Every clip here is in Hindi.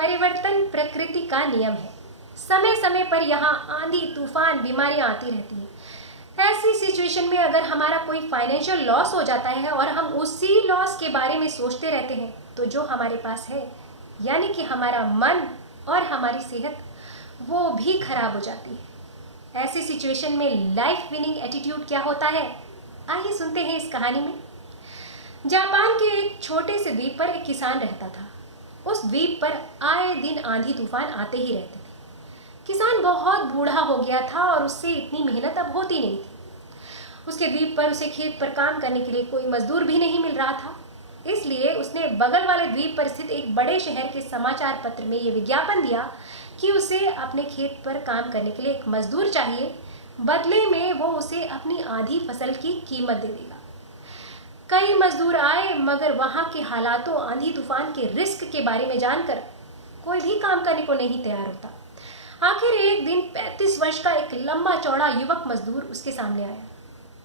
परिवर्तन प्रकृति का नियम है। समय समय पर यहाँ आंधी तूफान बीमारियाँ आती रहती हैं। ऐसी सिचुएशन में अगर हमारा कोई फाइनेंशियल लॉस हो जाता है और हम उसी लॉस के बारे में सोचते रहते हैं, तो जो हमारे पास है यानी कि हमारा मन और हमारी सेहत वो भी खराब हो जाती है। ऐसी सिचुएशन में लाइफ विनिंग एटीट्यूड क्या होता है, आइए सुनते हैं इस कहानी में। जापान के एक छोटे से द्वीप पर एक किसान रहता था। उस द्वीप पर आए दिन आंधी तूफान आते ही रहते थे। किसान बहुत बूढ़ा हो गया था और उससे इतनी मेहनत अब होती नहीं थी। उसके द्वीप पर उसे खेत पर काम करने के लिए कोई मजदूर भी नहीं मिल रहा था। इसलिए उसने बगल वाले द्वीप पर स्थित एक बड़े शहर के समाचार पत्र में ये विज्ञापन दिया कि उसे अपने खेत पर काम करने के लिए एक मजदूर चाहिए, बदले में वो उसे अपनी आधी फसल की कीमत दे देगा। कई मजदूर आए, मगर वहाँ के हालातों, आंधी तूफान के रिस्क के बारे में जानकर कोई भी काम करने को नहीं तैयार होता। आखिर एक दिन 35 वर्ष का एक लंबा चौड़ा युवक मजदूर उसके सामने आया।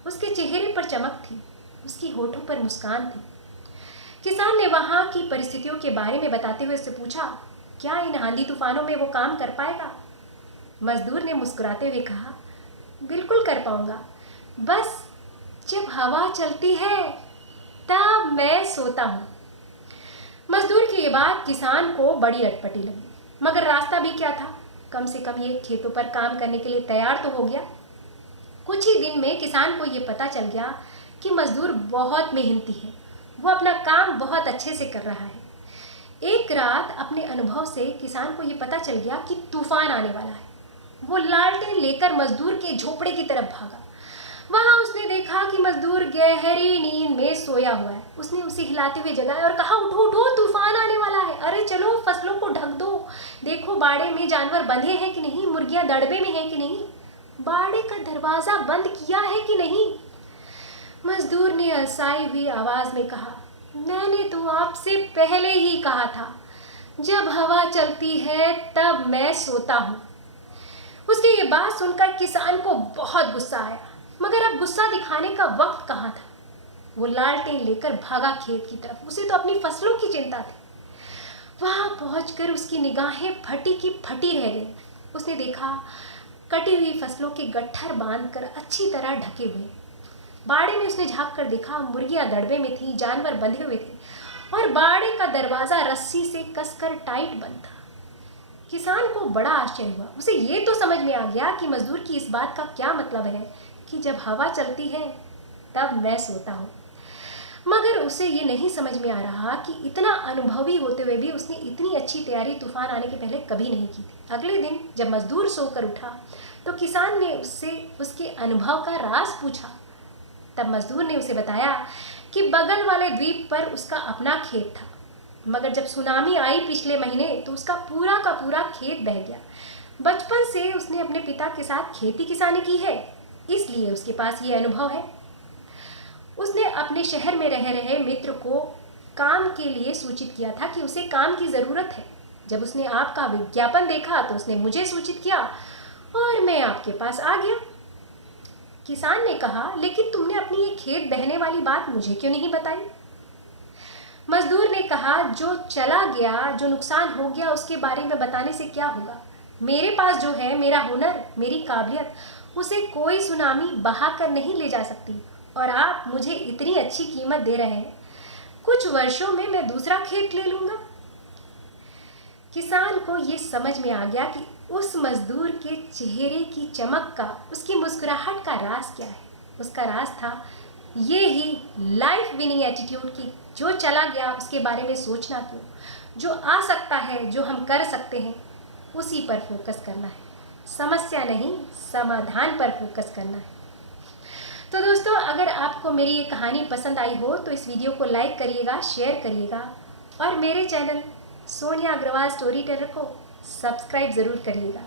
उसके चेहरे पर चमक थी, उसकी होठों पर मुस्कान थी। किसान ने वहाँ की परिस्थितियों के बारे में बताते हुए उससे पूछा, क्या इन आंधी तूफानों में वो काम कर पाएगा? मजदूर ने मुस्कुराते हुए कहा, बिल्कुल कर पाऊंगा, बस जब हवा चलती है तब मैं सोता हूँ। मजदूर की ये बात किसान को बड़ी अटपटी लगी, मगर रास्ता भी क्या था, कम से कम ये खेतों पर काम करने के लिए तैयार तो हो गया। कुछ ही दिन में किसान को ये पता चल गया कि मजदूर बहुत मेहनती है, वो अपना काम बहुत अच्छे से कर रहा है। एक रात अपने अनुभव से किसान को ये पता चल गया कि तूफान आने वाला है। वो लालटेन लेकर मजदूर के झोपड़े की तरफ भागा। वहां उसने देखा कि मजदूर गहरी नींद में सोया हुआ है। उसने उसे हिलाते हुए जगाया और कहा, उठो उठो, तूफान आने वाला है। अरे चलो फसलों को ढक दो, देखो बाड़े में जानवर बंधे हैं कि नहीं, मुर्गियां दड़बे में हैं कि नहीं, बाड़े का दरवाजा बंद किया है कि नहीं। मजदूर ने अलसाई हुई आवाज में कहा, मैंने तो आपसे पहले ही कहा था, जब हवा चलती है तब मैं सोता हूँ। उसकी ये बात सुनकर किसान को बहुत गुस्सा आया, मगर अब गुस्सा दिखाने का वक्त कहाँ था। वो लालटेन लेकर भागा खेत की तरफ। उसे तो अपनी फसलों की चिंता थी। वहां पहुंचकर उसकी निगाहें फटी की फटी रह गई। उसने देखा कटी हुई फसलों के गट्ठर बांधकर अच्छी तरह ढके हुए। बाड़े में उसने झांक कर देखा, मुर्गियां दड़बे में थी, जानवर बंधे हुए थे और बाड़े का दरवाजा रस्सी से कसकर टाइट बंद था। किसान को बड़ा आश्चर्य हुआ। उसे ये तो समझ में आ गया कि मजदूर की इस बात का क्या मतलब है कि जब हवा चलती है तब मैं सोता हूँ, मगर उसे ये नहीं समझ में आ रहा कि इतना अनुभवी होते हुए भी उसने इतनी अच्छी तैयारी तूफान आने के पहले कभी नहीं की थी। अगले दिन जब मजदूर सोकर उठा तो किसान ने उससे उसके अनुभव का राज पूछा। तब मजदूर ने उसे बताया कि बगल वाले द्वीप पर उसका अपना खेत था, मगर जब सुनामी आई पिछले महीने तो उसका पूरा का पूरा खेत बह गया। बचपन से उसने अपने पिता के साथ खेती किसानी की है, इसलिए उसके पास ये अनुभव है। उसने अपने शहर में रह रहे मित्र को काम के लिए सूचित किया था कि उसे काम की ज़रूरत है। जब उसने आपका विज्ञापन देखा तो उसने मुझे सूचित किया और मैं आपके पास आ गया। किसान ने कहा, लेकिन तुमने अपनी ये खेत बहने वाली बात मुझे क्यों नहीं बताई? मजदूर ने कहा, जो चला गया, जो नुकसान हो गया, उसके बारे में बताने से क्या होगा। मेरे पास जो है, मेरा हुनर, मेरी काबिलियत, उसे कोई सुनामी बहा कर नहीं ले जा सकती। और आप मुझे इतनी अच्छी कीमत दे रहे हैं, कुछ वर्षों में मैं दूसरा खेत ले लूँगा। किसान को ये समझ में आ गया कि उस मजदूर के चेहरे की चमक का, उसकी मुस्कुराहट का राज क्या है। उसका राज था ये ही लाइफ विनिंग एटीट्यूड की जो चला गया उसके बारे में सोचना क्यों, जो आ सकता है, जो हम कर सकते हैं, उसी पर फोकस करना है। समस्या नहीं, समाधान पर फोकस करना है। तो दोस्तों, अगर आपको मेरी ये कहानी पसंद आई हो तो इस वीडियो को लाइक करिएगा, शेयर करिएगा और मेरे channel Sonia Agarwal story teller को सब्सक्राइब ज़रूर करिएगा।